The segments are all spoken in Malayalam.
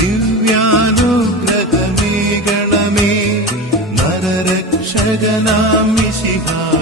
ദിവ്യാനുഗ്രഹമേഗണമേ നരരക്ഷകനാം മിശിഹാ.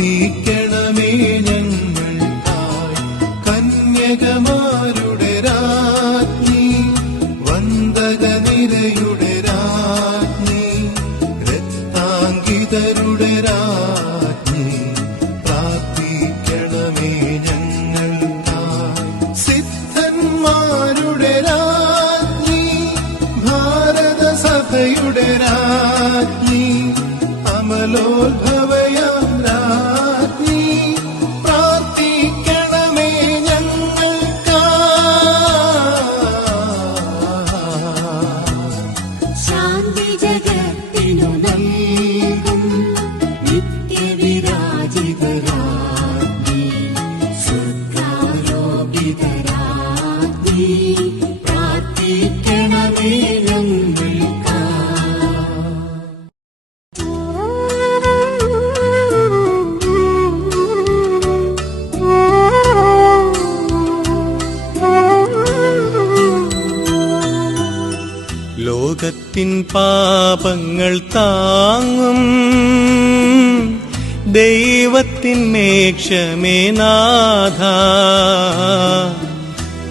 പ്രാർത്ഥിക്കണമേ ഞങ്ങൾക്കായി കന്യകമാരുടെ രാജ്ഞി വന്ദക നിരയുടെ രാജ്ഞി രക്താങ്കിതരുടെ രാജ്ഞി പ്രാർത്ഥിക്കണമേ ഞങ്ങൾക്കായി സിദ്ധന്മാരുടെ രാജ്ഞി ഭാരത സഭയുടെ രാജ്ഞി അമലോത്ഭ ലോകത്തിൻ പാപങ്ങൾ താങ്ങും. ദൈവത്തിൻ മേക്ഷമേ നാഥ.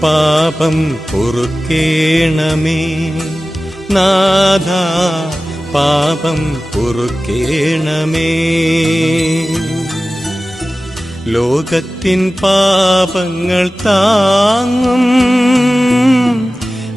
പാപം പൊറുക്കേണമേ നാഥ. പാപം പൊറുക്കേണമേ. ലോകത്തിൻ പാപങ്ങൾ താങ്ങും.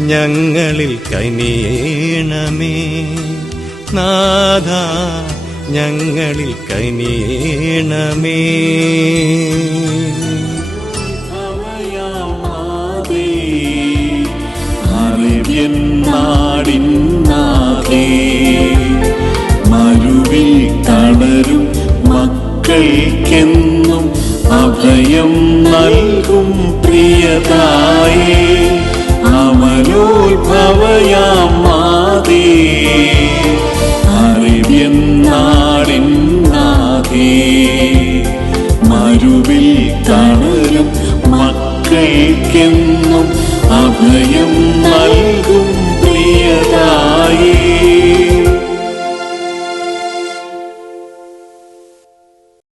ഞങ്ങളിൽ കനിയേണമേ നാഥ ഞങ്ങളിൽ കനിയേണമേ നാടിന്നാഥേ, മരുവിൽ തളരും മക്കൾക്കെന്നും അഭയം നൽകും പ്രിയതായേ മുമ്പിൽ തണലും മക്കൾക്കെന്നും അഭയം നൽകും പ്രിയതായേ